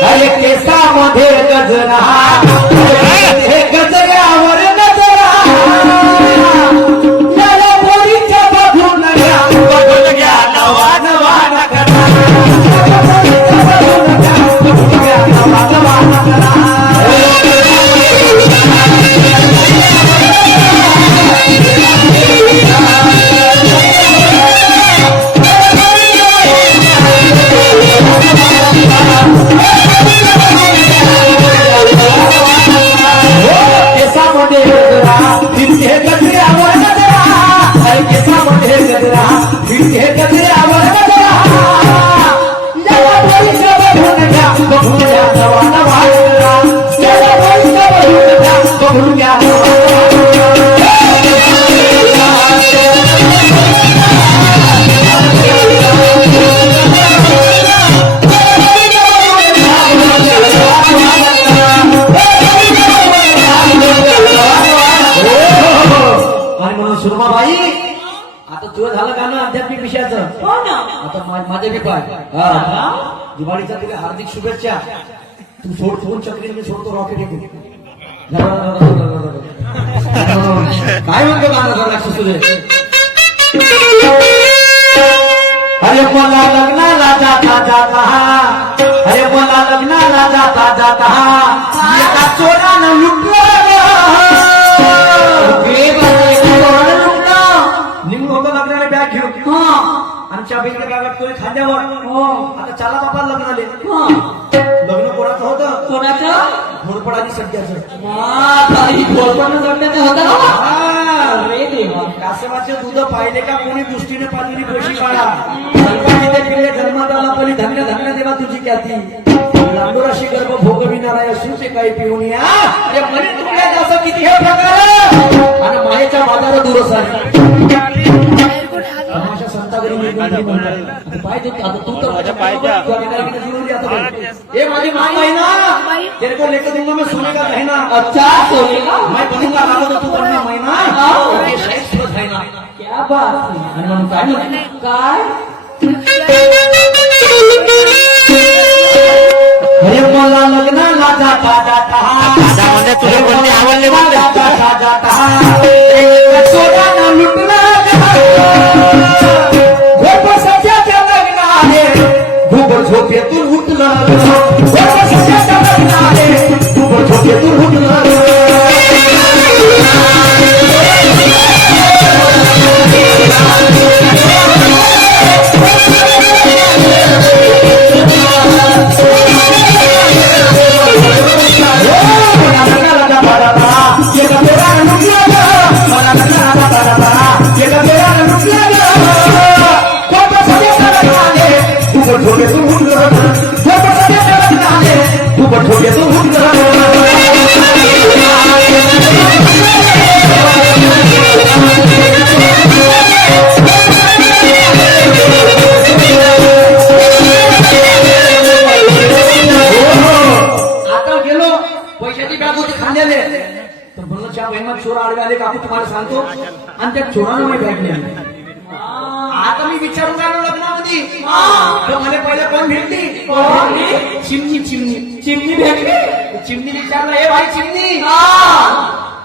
अरे केसामध्ये गजरा हे गजऱ्यावर गजरा याला पोरीच्या बघून घ्या नवा नवा नगरा बघून घ्या नवा नवा नगरा केसामध्ये गजरा फिरते गजऱ्यावर गजरा केसामध्ये गजरा फिरते गजऱ्यावर गजरा याला पोरीच्या बघून घ्या नवा नवा नगरा याला पोरीच्या बघून घ्या नवा सुरमाबाई आता तुझं झालं का ना आध्यात्मिक विषयाचं आता माझे बी पाय दिवाळीचा तुला हार्दिक शुभेच्छा तू सोड फोन चक्री मी सोडतो रॉकेट येतो काय म्हणतो गाणं लक्ष तुझे अरे मला लग्नाला जाता जाता अरे मला लग्नाला जाता जाता एका चोरानं लुटलं निघून होतं लग्नाला बॅग घेऊन आमच्या बहिणीच्या बॅगात कोणी खांद्यावर आता चला बाबा लग्नाले लग्न कोणाचं होतं कोणाचं घोरपड आणि सध्याचं कासवाचे दूध पाहिले का कोणी दृष्टीने पाहिली गोष्टी काढा पिल्ले जन्मात आला पली धन्य धन्य देवा तुझी ख्याती लांडोराशी गर्भ भोगविणारा असूचे काही पिऊन या अरे म्हणे तुला असं किती हे प्रकार आणि मायेच्या बाजारात दूर माझ्या संतागरी पाहिजे आता तू तर माझी माँ है ना तेरे को लेकर दूंगा मैं सोने का गहना अच्छा सोने का मैं बनूंगा राजा तू बनना मैना ये शायद सूरज है ना क्या बात काय अरे मला लग्नाला जाता जाता तुझे बोलणे आवडले जाता जाता सोडाना लुटला सध्याच्या लग्नाने घुबड झोपेतून उठलं सध्याच्या लग्नाने घुबड झोपेतून उठलं चोर आडवे आले काकू तुम्हाला सांगतो आणि त्या चोरानं मी बॅग नेली आता मी विचारून काढलो लग्नामध्ये तर मला पहिले कोण भेटली चिमणी चिमणी चिमणी भेटली चिमणी विचारलं हे भाई चिमणी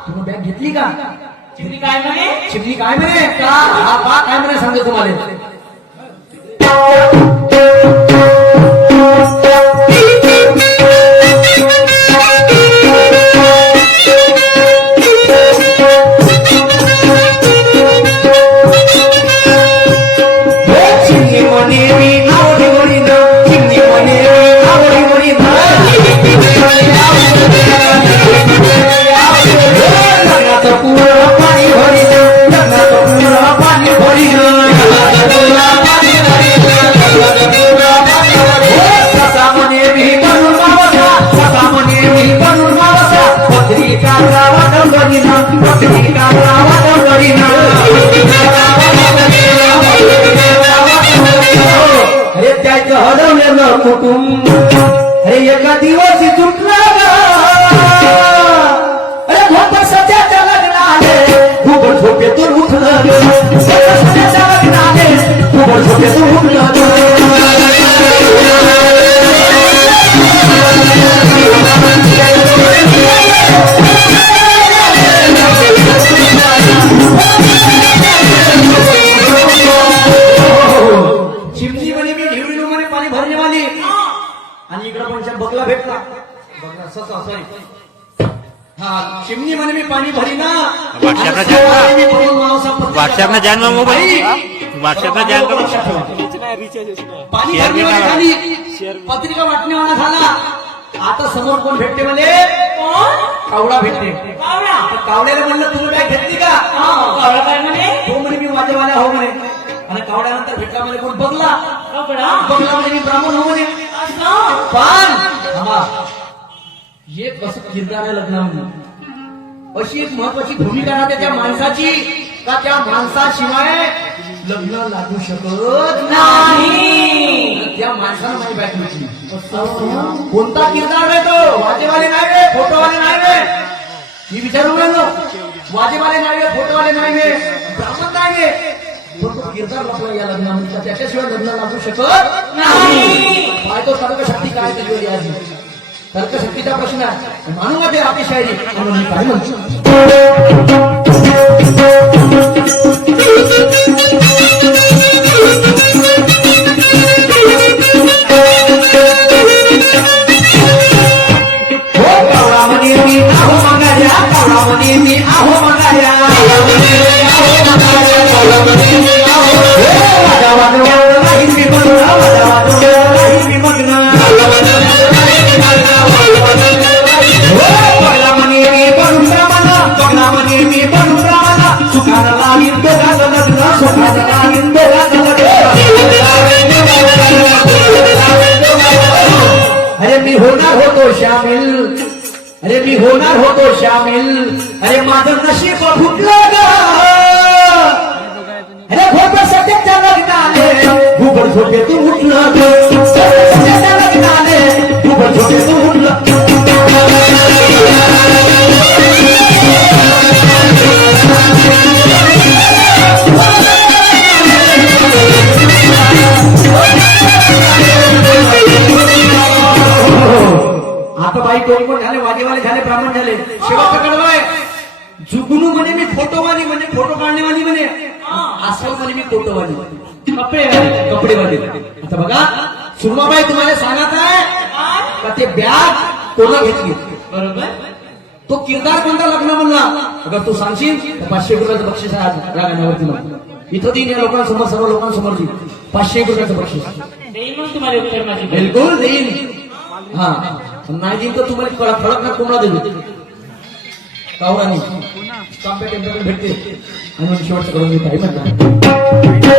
तुम्ही बॅग घेतली का चिमणी काय म्हणे चिमणी काय म्हणे काय म्हणे सांगतो तुम्हाला कुटुंब अरे एका दिवशी तुटलं अरे भोप सध्याच्या लग्नाने घुबड झोपेतून उठलं सध्याच्या लग्नाने घुबड झोपेतून उठलं सॉरी हा चिमणी म्हणे मी पाणी भरी ना व्हॉट्सअपला व्हॉट्सअपला जान ना मोबाईल व्हॉट्सअपला जान का पाणी शेअर भरणी बी करा. झाली पत्रिका वाटणीवाला झाला आता समोर कोण भेटते म्हणे कोण कावळा भेटते कावळा तर कावळ्याला म्हणलं तुम्ही काय घेतली का कावळा काय म्हणे हो म्हणे मी वाजेवाल्या हो म्हणे आणि कावळ्यानंतर भेटला म्हणे कोण बघला कपडा बघला म्हणे मी ब्राह्मण हो म्हणे असं पण थांबा हे कसं किरदार आहे लग्नामध्ये अशी एक महत्वाची भूमिका राहते त्या माणसाची का त्या माणसाशिवाय लग्न लागू शकत नाही त्या माणसानं माझी बायकोची कोणता किरदार आहे तो वाजेवाले नाही रे फोटोवाले नाही रे मी विचारू राहिलो वाजेवाले नाही रे फोटोवाले नाही रे ब्राह्मण नाही रे पण तो किरदार लपला या लग्नामध्ये त्याच्याशिवाय लग्न लागू शकत नाही बायको तर्कशक्ती काय त्याच्यावर याची तर्कशक्तीचा प्रश्न आहे मानू मध्ये आपली शायरी म्हणून मी काय म्हणतो हो कावळा म्हणे मी आहो मगाऱ्या कावळा म्हणे मी आहो मगाऱ्या वाजा वाजवायला नाही मी मग्न वाजा वाजवायला नाही मी मग्न पगला म्हणे मी बनून प्रमाण पगला म्हणे मी बनून प्रमाण सुखानं लागीन दोघांचं लग्न सुखानं लागीन दोघांचं अरे मी होणार होतो शामिल अरे मी होणार होतो शामिल अरे माझं नशीब फुटलं ग अरे भोपर सध्याच्या लग्नाने भूपर झोपेतून उठलं ग सध्याच्या लग्नाने भूपर झोपेतून उठलं आता बाई कोण झाले वाजेवाले झाले ब्राह्मण झाले शेवटचं कडवाय जुगनू म्हणे मी फोटोवाली म्हणजे फोटो काढणेवाली म्हणे असं म्हणे मी फोटोवाली कपडेवाली आता बघा सुरमाबाई तुम्हाला सांगत आहे का ते बॅग कोणा घेतली बरोबर तो किरदार कोणता लग्न म्हणला अगर तू सांगशील तर 500 रुपयाचं बक्षीस आहे आज या गाण्यावरती मला इथं देईन या लोकांसमोर सर्व लोकांसमोर देईन 500 रुपयाचं बक्षीस देईन मग तुम्हाला उत्तर माझी बिलकुल देईन हा पण नाही देईन तर तुम्हाला फळक ना कोंबडा देऊ कावळा नाही स्टाम्पे टेम्परेचर भेटते आणि मग शेवटचं करून मी काय म्हणणार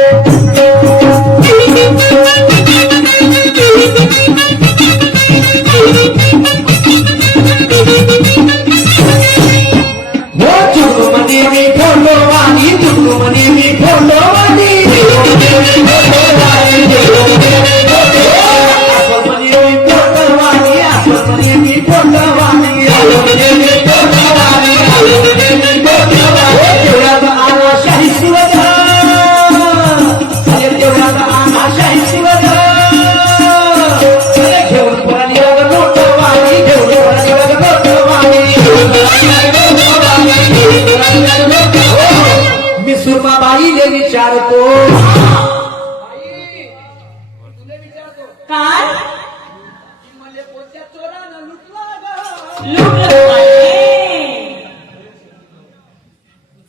हो चुकू म्हणे मी फोटोवाली चुकू म्हणे मी फोटोवाली मी सुरमाबाईले विचारतो काय मला कोणत्या चोरानं लुटला ग लुटलं पाहिजे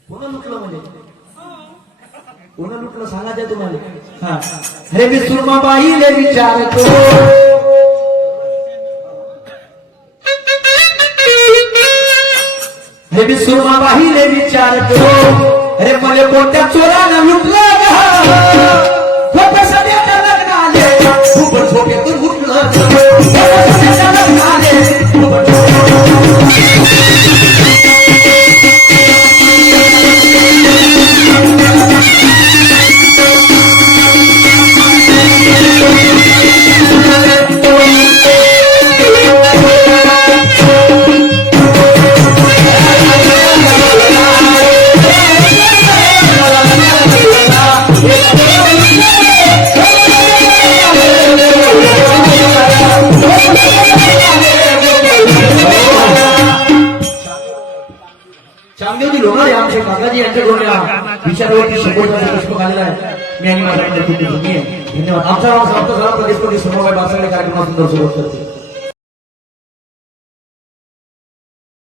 कोण लुटलं म्हणजे कोण लुटलं सांगायचं तुम्हाला हा अरे मी सुरमाबाईले विचारतो अरे मी सुरमाबाईले विचारतो अरे मला कोणत्या चोरानं लुटलं ग सध्याच्या लग्नाले खूप झोपेतून उठलं सध्याच्या लग्नाले चांगदेवजी लोणार आमचे काकाजी यांच्या डोक्याला विचारावरती सपोर्टाचा पुष्प आलेला आहे मी आणि माझ्याकडे खूप धन्यवाद आमचा समाप्त झाला प्रदेश समोर कार्यक्रमात सुंदर सुरुवात करते